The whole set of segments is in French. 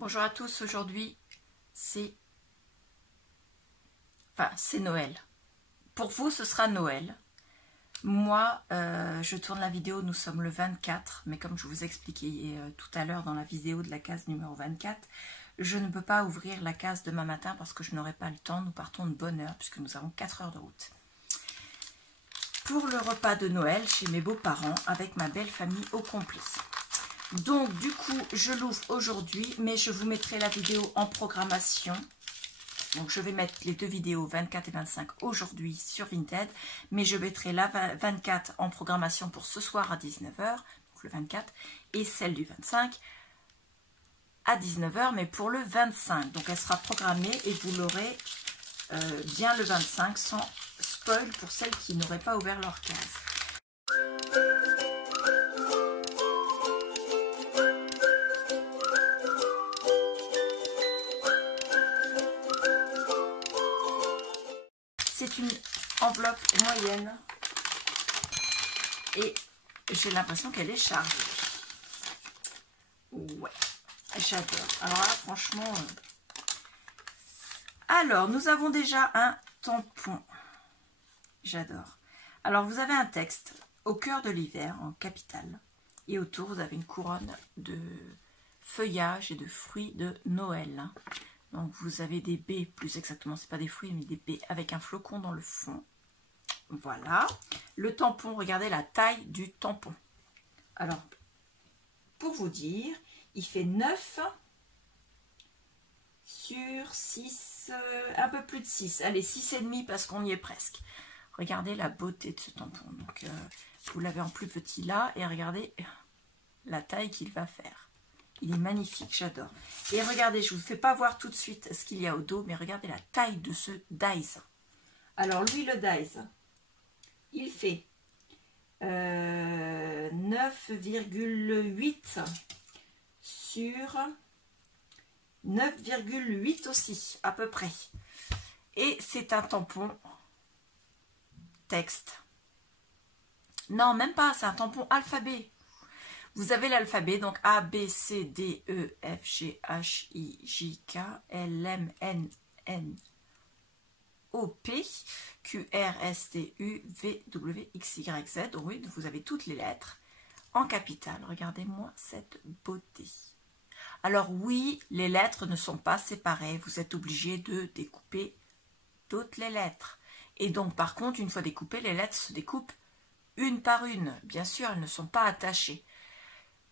Bonjour à tous, aujourd'hui c'est Noël. Pour vous ce sera Noël. Moi je tourne la vidéo, nous sommes le 24, mais comme je vous expliquais tout à l'heure dans la vidéo de la case numéro 24, je ne peux pas ouvrir la case demain matin parce que je n'aurai pas le temps. Nous partons de bonne heure puisque nous avons 4 heures de route. Pour le repas de Noël chez mes beaux-parents avec ma belle famille au complet. Donc du coup je l'ouvre aujourd'hui, mais je vous mettrai la vidéo en programmation. Donc je vais mettre les deux vidéos 24 et 25 aujourd'hui sur Vinted, mais je mettrai la 24 en programmation pour ce soir à 19 h, donc le 24, et celle du 25 à 19 h, mais pour le 25. Donc elle sera programmée et vous l'aurez bien le 25 sans spoil pour celles qui n'auraient pas ouvert leur case. C'est une enveloppe moyenne et j'ai l'impression qu'elle est chargée. Ouais, j'adore. Alors là, franchement... Alors, nous avons déjà un tampon. J'adore. Alors, vous avez un texte au cœur de l'hiver en capitale. Et autour, vous avez une couronne de feuillage et de fruits de Noël. Donc vous avez des baies, plus exactement, c'est pas des fruits, mais des baies avec un flocon dans le fond. Voilà. Le tampon, regardez la taille du tampon. Alors, pour vous dire, il fait 9 sur 6, un peu plus de 6. Allez, 6,5 parce qu'on y est presque. Regardez la beauté de ce tampon. Donc, vous l'avez en plus petit là, et regardez la taille qu'il va faire. Il est magnifique, j'adore. Et regardez, je ne vous fais pas voir tout de suite ce qu'il y a au dos, mais regardez la taille de ce dies. Alors lui, le dies, il fait 9,8 sur 9,8 aussi, à peu près. Et c'est un tampon texte. Non, même pas, c'est un tampon alphabet. Vous avez l'alphabet, donc A, B, C, D, E, F, G, H, I, J, K, L, M, N, O, P, Q, R, S, T, U, V, W, X, Y, Z. Donc oui, vous avez toutes les lettres en capitale. Regardez-moi cette beauté. Alors oui, les lettres ne sont pas séparées. Vous êtes obligé de découper toutes les lettres. Et donc par contre, une fois découpées, les lettres se découpent une par une. Bien sûr, elles ne sont pas attachées.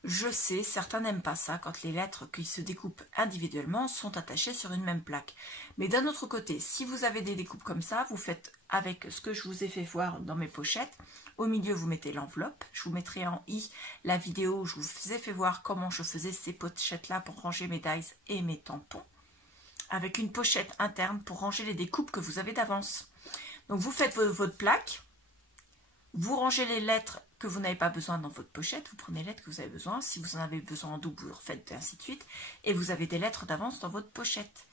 Je sais, certains n'aiment pas ça quand les lettres qui se découpent individuellement sont attachées sur une même plaque. Mais d'un autre côté, si vous avez des découpes comme ça, vous faites avec ce que je vous ai fait voir dans mes pochettes. Au milieu, vous mettez l'enveloppe. Je vous mettrai en i la vidéo où je vous ai fait voir comment je faisais ces pochettes-là pour ranger mes dies et mes tampons. Avec une pochette interne pour ranger les découpes que vous avez d'avance. Donc vous faites votre plaque. Vous rangez les lettres que vous n'avez pas besoin dans votre pochette. Vous prenez les lettres que vous avez besoin. Si vous en avez besoin en double, vous refaites ainsi de suite. Et vous avez des lettres d'avance dans votre pochette.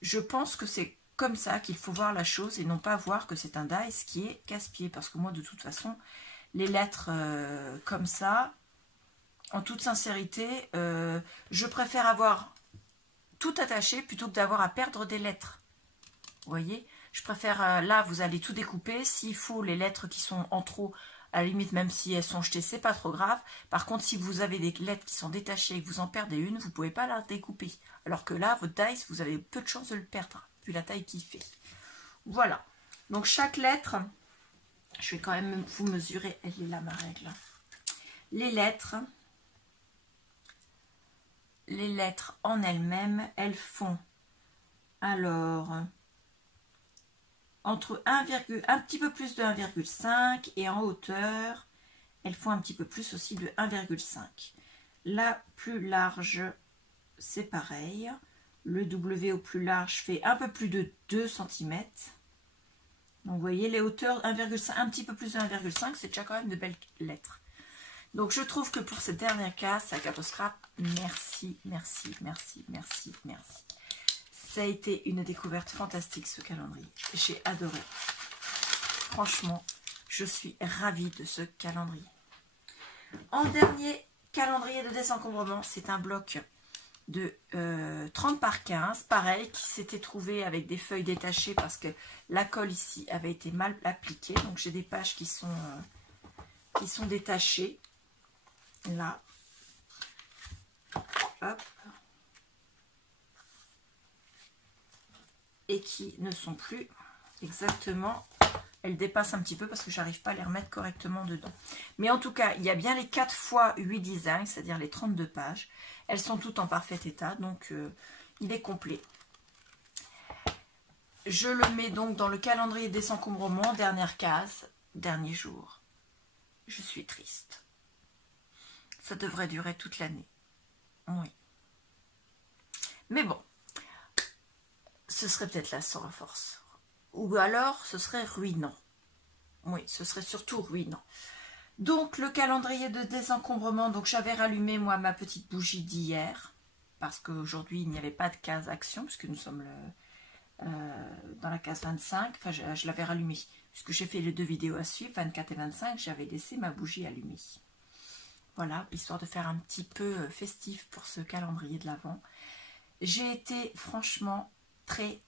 Je pense que c'est comme ça qu'il faut voir la chose et non pas voir que c'est un dice qui est casse-pied. Parce que moi, de toute façon, les lettres comme ça, en toute sincérité, je préfère avoir tout attaché plutôt que d'avoir à perdre des lettres. Vous voyez ? Je préfère, là, vous allez tout découper. S'il faut, les lettres qui sont en trop, à la limite, même si elles sont jetées, c'est pas trop grave. Par contre, si vous avez des lettres qui sont détachées et que vous en perdez une, vous pouvez pas la découper. Alors que là, votre dice, vous avez peu de chances de le perdre, vu la taille qu'il fait. Voilà. Donc, chaque lettre, je vais quand même vous mesurer. Elle est là, ma règle. Les lettres en elles-mêmes, elles font, alors... entre un petit peu plus de 1,5 et en hauteur, elles font un petit peu plus aussi de 1,5. La plus large, c'est pareil. Le W au plus large fait un peu plus de 2 cm. Donc vous voyez, les hauteurs 1,5, un petit peu plus de 1,5, c'est déjà quand même de belles lettres. Donc je trouve que pour cette dernière case, Sac à Scrap, merci, merci, merci, merci, merci. Ça a été une découverte fantastique, ce calendrier. J'ai adoré. Franchement, je suis ravie de ce calendrier. En dernier calendrier de désencombrement, c'est un bloc de 30 par 15, pareil, qui s'était trouvé avec des feuilles détachées parce que la colle ici avait été mal appliquée. Donc j'ai des pages qui sont détachées. Là. Hop. Et qui ne sont plus exactement... Elles dépassent un petit peu parce que j'arrive pas à les remettre correctement dedans. Mais en tout cas, il y a bien les 4 x 8 designs, c'est-à-dire les 32 pages. Elles sont toutes en parfait état, donc il est complet. Je le mets donc dans le calendrier des encombrements, dernière case, dernier jour. Je suis triste. Ça devrait durer toute l'année. Oui. Mais bon, ce serait peut-être la sans force. Ou alors, ce serait ruinant. Oui, ce serait surtout ruinant. Donc, le calendrier de désencombrement. Donc, j'avais rallumé, moi, ma petite bougie d'hier. Parce qu'aujourd'hui, il n'y avait pas de case action. Puisque nous sommes dans la case 25. Enfin, je l'avais rallumée. Puisque j'ai fait les 2 vidéos à suivre, 24 et 25. J'avais laissé ma bougie allumée. Voilà, histoire de faire un petit peu festif pour ce calendrier de l'Avent. J'ai été, franchement... très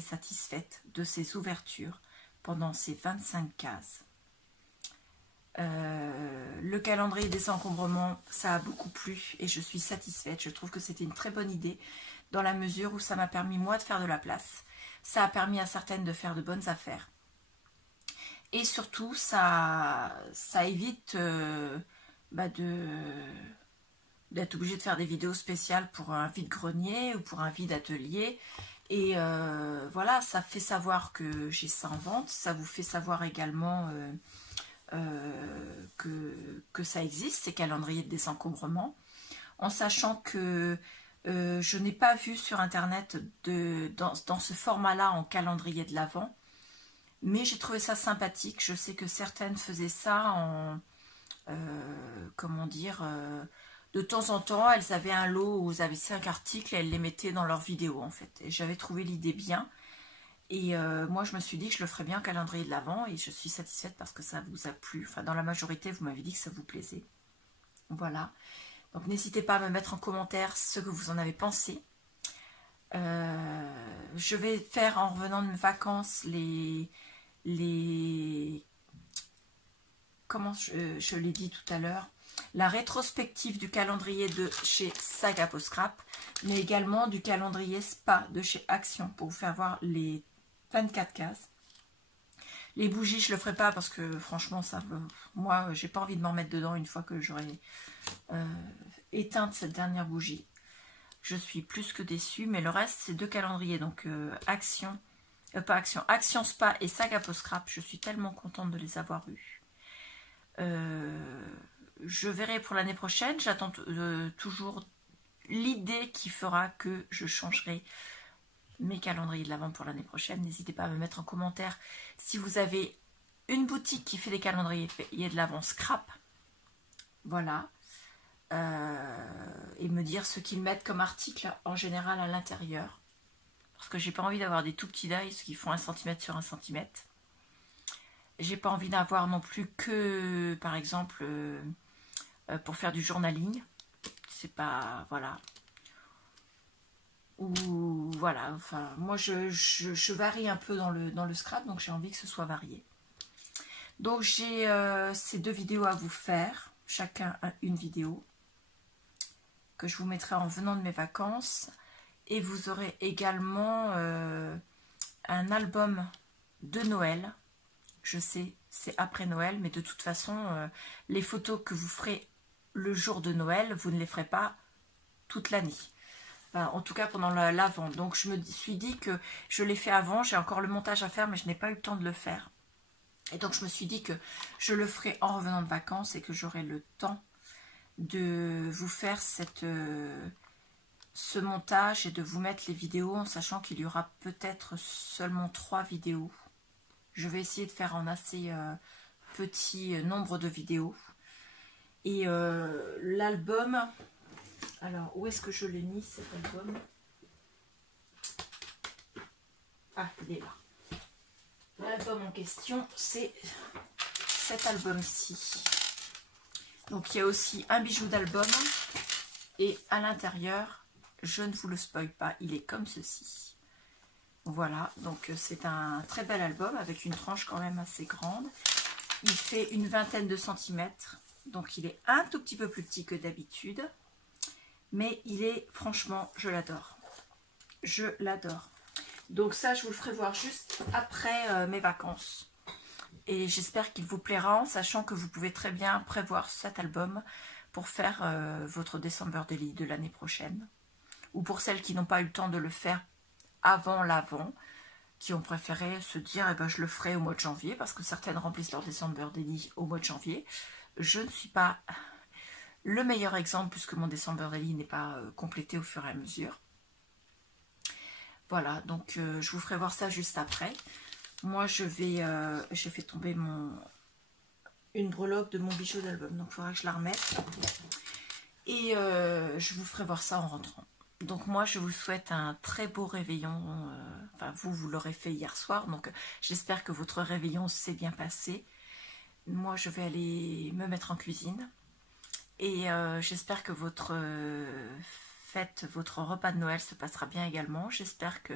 satisfaite de ces ouvertures pendant ces 25 cases. Le calendrier des encombrements, ça a beaucoup plu et je suis satisfaite. Je trouve que c'était une très bonne idée dans la mesure où ça m'a permis moi de faire de la place. Ça a permis à certaines de faire de bonnes affaires. Et surtout, ça évite d'être obligé de faire des vidéos spéciales pour un vide-grenier ou pour un vide-atelier. Et voilà, ça fait savoir que j'ai ça en vente. Ça vous fait savoir également que ça existe, ces calendriers de désencombrement. En sachant que je n'ai pas vu sur Internet dans ce format-là en calendrier de l'Avent. Mais j'ai trouvé ça sympathique. Je sais que certaines faisaient ça en... comment dire... de temps en temps, elles avaient un lot où vous avez 5 articles et elles les mettaient dans leurs vidéos en fait. Et j'avais trouvé l'idée bien. Et moi, je me suis dit que je le ferais bien en calendrier de l'Avent et je suis satisfaite parce que ça vous a plu. Enfin, dans la majorité, vous m'avez dit que ça vous plaisait. Voilà. Donc, n'hésitez pas à me mettre en commentaire ce que vous en avez pensé. Je vais faire en revenant de mes vacances comment je l'ai dit tout à l'heure, la rétrospective du calendrier de chez Saga Post Scrap, mais également du calendrier Spa de chez Action pour vous faire voir les 24 cases. Les bougies, je le ferai pas parce que franchement, moi, j'ai pas envie de m'en mettre dedans une fois que j'aurai éteinte cette dernière bougie. Je suis plus que déçue, mais le reste, c'est 2 calendriers. Donc, Action Spa et Saga Post Scrap. Je suis tellement contente de les avoir eus. Je verrai pour l'année prochaine. J'attends toujours l'idée qui fera que je changerai mes calendriers de l'Avent pour l'année prochaine. N'hésitez pas à me mettre en commentaire si vous avez une boutique qui fait des calendriers de l'Avent scrap. Voilà. Et me dire ce qu'ils mettent comme article en général à l'intérieur. Parce que j'ai pas envie d'avoir des tout petits dies qui font 1 cm sur 1 cm. J'ai pas envie d'avoir non plus que, par exemple, pour faire du journaling. C'est pas... Voilà. Ou voilà, enfin, moi je varie un peu dans le scrap, donc j'ai envie que ce soit varié. Donc j'ai ces 2 vidéos à vous faire, chacun une vidéo, que je vous mettrai en venant de mes vacances. Et vous aurez également un album de Noël. Je sais, c'est après Noël, mais de toute façon, les photos que vous ferez le jour de Noël, vous ne les ferez pas toute l'année. Enfin, en tout cas pendant l'Avent. Donc je me suis dit que je l'ai fait avant, j'ai encore le montage à faire, mais je n'ai pas eu le temps de le faire. Et donc je me suis dit que je le ferai en revenant de vacances et que j'aurai le temps de vous faire ce montage et de vous mettre les vidéos en sachant qu'il y aura peut-être seulement 3 vidéos. Je vais essayer de faire un assez petit nombre de vidéos. Et l'album, alors où est-ce que je l'ai mis cet album? Ah, il est là. L'album en question, c'est cet album-ci. Donc il y a aussi un bijou d'album Et à l'intérieur, je ne vous le spoil pas, il est comme ceci. Voilà, donc c'est un très bel album avec une tranche quand même assez grande. Il fait une vingtaine de centimètres, donc il est un tout petit peu plus petit que d'habitude. Mais il est, franchement, je l'adore. Je l'adore. Donc ça, je vous le ferai voir juste après mes vacances. Et j'espère qu'il vous plaira, en sachant que vous pouvez très bien prévoir cet album pour faire votre December Daily de l'année prochaine. Ou pour celles qui n'ont pas eu le temps de le faire avant l'avant, qui ont préféré se dire eh ben, je le ferai au mois de janvier, parce que certaines remplissent leur December Daily au mois de janvier. Je ne suis pas le meilleur exemple, puisque mon December Daily n'est pas complété au fur et à mesure. Voilà, donc je vous ferai voir ça juste après. Moi, j'ai fait tomber une breloque de mon bijou d'album, donc il faudra que je la remette. Et je vous ferai voir ça en rentrant. Donc moi, je vous souhaite un très beau réveillon. Enfin, vous l'aurez fait hier soir, donc j'espère que votre réveillon s'est bien passé. Moi, je vais aller me mettre en cuisine. Et j'espère que votre fête, votre repas de Noël se passera bien également. J'espère que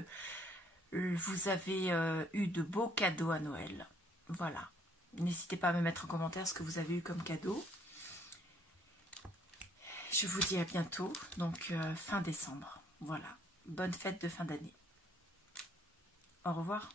vous avez eu de beaux cadeaux à Noël. Voilà. N'hésitez pas à me mettre en commentaire ce que vous avez eu comme cadeau. Je vous dis à bientôt, donc fin décembre. Voilà. Bonne fête de fin d'année. Au revoir.